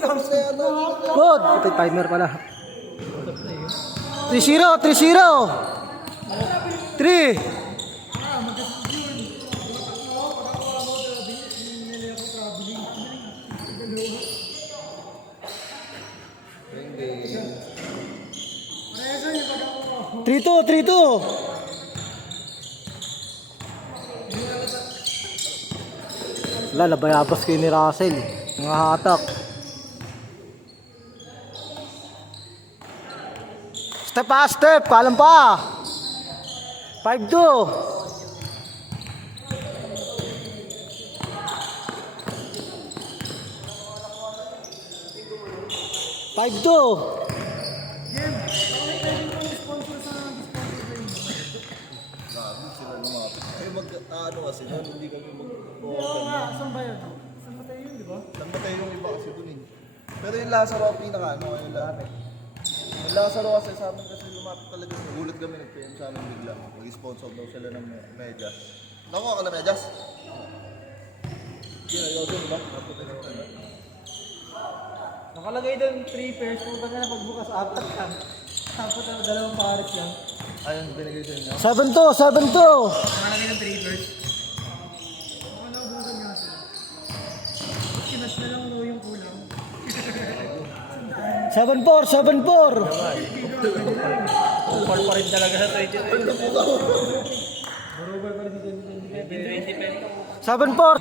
Good. Ito yung timer pala. 3-0, 3-0. 3. Three-two, 3-2. Wala, labayabas kayo ni Russell. Mga hatak. Step pa, step. Kalam pa. 5-2. 5-2. Ano kasi doon, hindi kami Oo nga, saan ba yun? Saan ba tayo yun, di ba? Saan ba tayo yung iba kasi doon eh. Pero yung Lazaro ang pinaka ano, yung lahat. Yung Lazaro kasi sa amin kasi lumapit talaga. Nagulat kami, nag-PM sa amin bigla. Mag-sponsor daw sila ng medyas. Nakuha ka na medyas? Hindi na yun, di ba? Nakalagay doon 3 pairs, punta ka na pagbukas 4 lang. Tapos dalawang pares lang. Ayun, binigay sa inyo. 7-2, 7-2. Nakalagay ng 3 pairs. Baka naubusan nga sila. Kinas na lang daw yung kulang. 7-4, 7-4. Kupal pa rin talaga sa 2020. Barobar pa rin sa 2020. 7-4.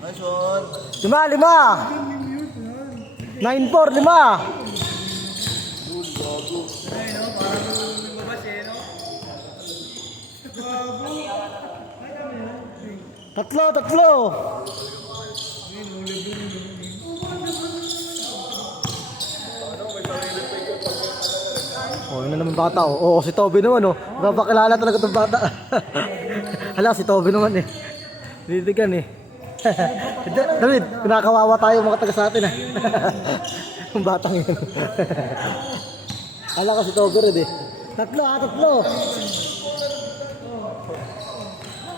Nice one. 5-5. 9-4, 5. Ayun, no? Parang lumabas eh, no? Tatlo, tatlo. Oh, yun na naman bata. Oh, si Toby naman, oh. Napakilala talaga itong bata. Hala, si Toby naman, eh. Ditigan, eh. David, kinakawawa tayo mga taga sa atin, ah. Yung batang yun. Hala ka si Toby rin, eh. Tatlo, tatlo.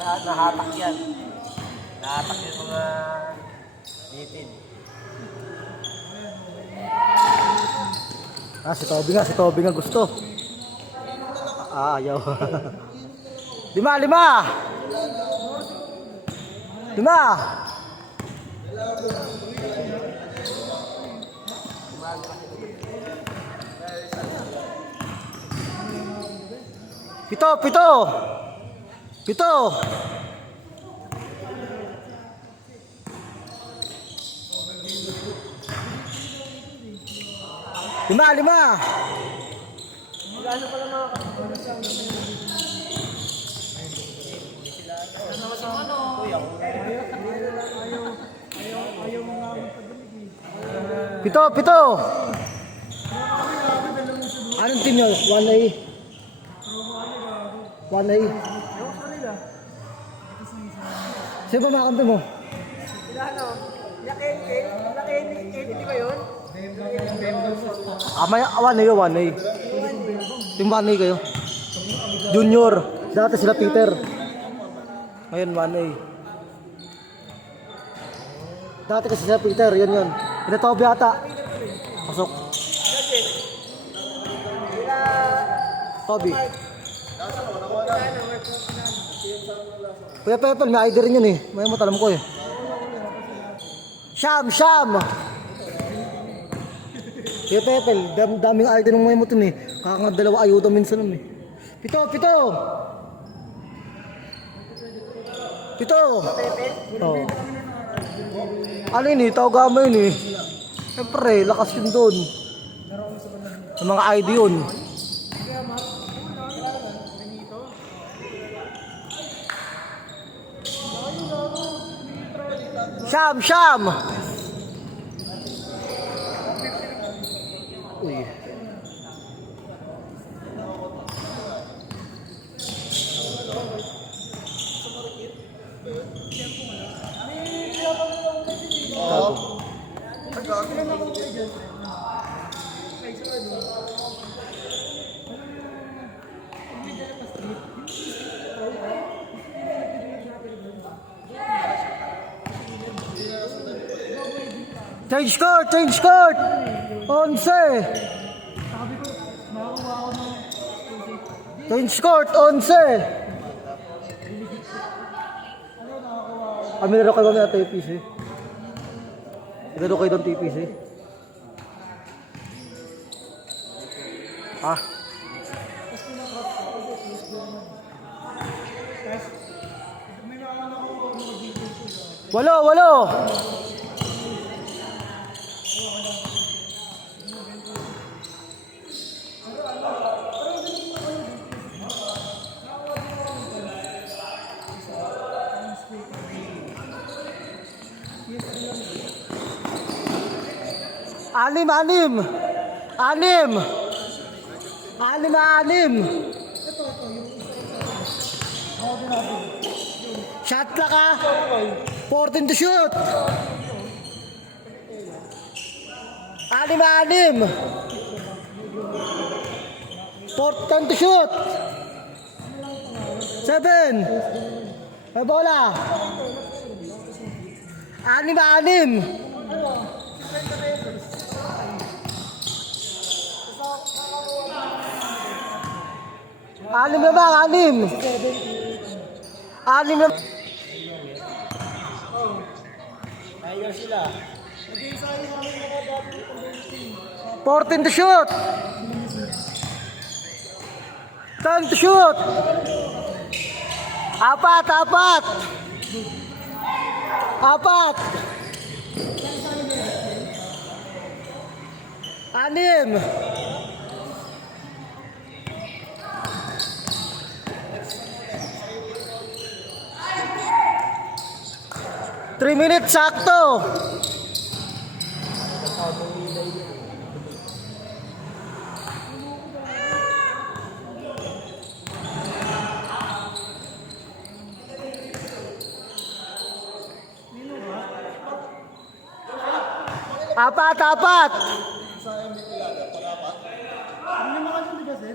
Nahatak yan. Nahatak yung mga native. Si Toby nga gusto. Ayaw. 5, 5. 5. Pito, pito. Pito. 5, 5. Ano pala mga Pito, pito. Anong team nyo? 1A. 1A. Sino ba makampi mo? sila ano? Laki ba yun? May 1A o 1A. Team 1A kayo. Junior. Dati sila Peter. Ngayon 1A. Dati kasi sila Peter. Yan. Pinatobi ata. Pasok. Toby. Kuya Pepel, may ID rin yun eh. May matalam ko eh. Sham! Kuya Pepel, daming ID ng may mutin eh. Kakang dalawa ayuda minsan nun eh. Pito! Oh. Ano yun eh, tawagama yun eh. Siyempre, lakas yun doon. Sa mga ID yun. Sham! Uy. Change court! Change court! 11! Sabi ko, makakuha ako ng Change court! 11! Kami naro kayo mamaya TPC. Naro kayo doon TPC. Ah. Walo! Anim! Shot clock ah! 14 to shoot! Anim! 10 to shoot! 7! May bola! Anim! Anim na ba? Anim na. Ayos sila. 14 to shoot. 10 to shoot. Apat. Anim. 3 minutes sakto.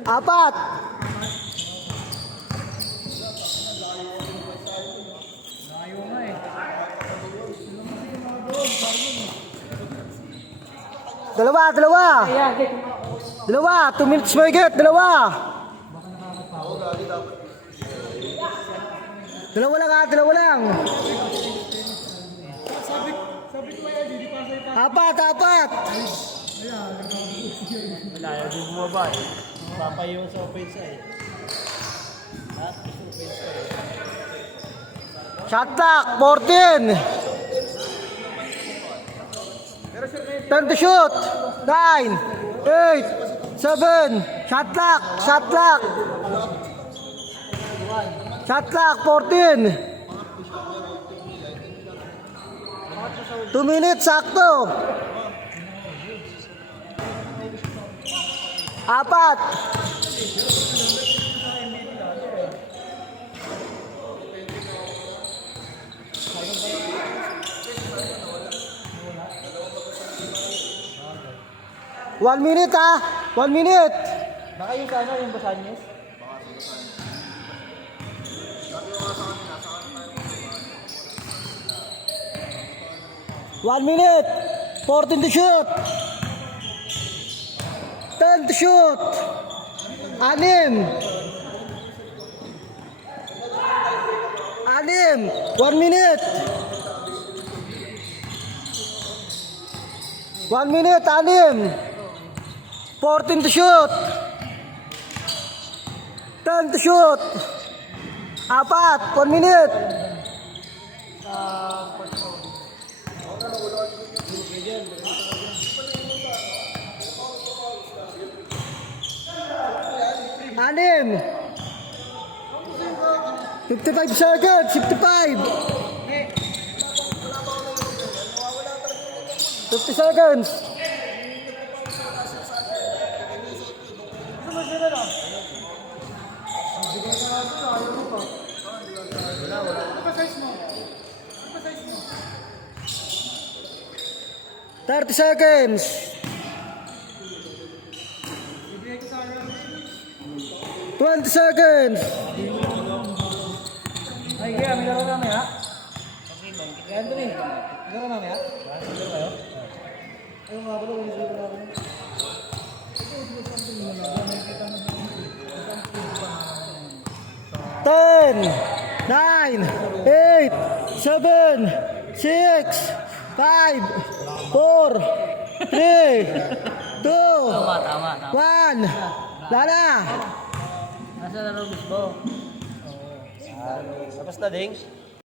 Apat. layo nga eh. Dalawa. 2 minutes mo higit. Dalawa lang. Sabi ko kaya, di pa sa'yo pa. Apat. Malayo din bumaba eh. Papayo sa open side. Shot clock, 14. 10 to shoot. 9, 8, 7. Shot clock. 14. 2 minutes, sakto. 4. One minute ah! 1 minute! Baka yung sana, yung Basanyes? 1 minute! 14 to shoot! 10 to shoot! 6! 1 minute! 1 minute, 6! 14 to shoot! 10 to shoot! 4! 1 minute! Anim! 55 seconds! 55! 50 seconds! Ipa-size mo. 30 seconds! Ibigay ko sa akin. 20 seconds! Ay, kaya, may laro namin ha? Okay, Anthony, may laro namin ha? Laro kayo? Ayun nga pala, wala sila ako. Ito, ito something mo na. Nakikita mo sa something. Something ba? 10, 9, 8, 7, 6, 5, 4, 3, 2, Tama. 1. Lala! Nasa laro gusto. Tapos na, Dings?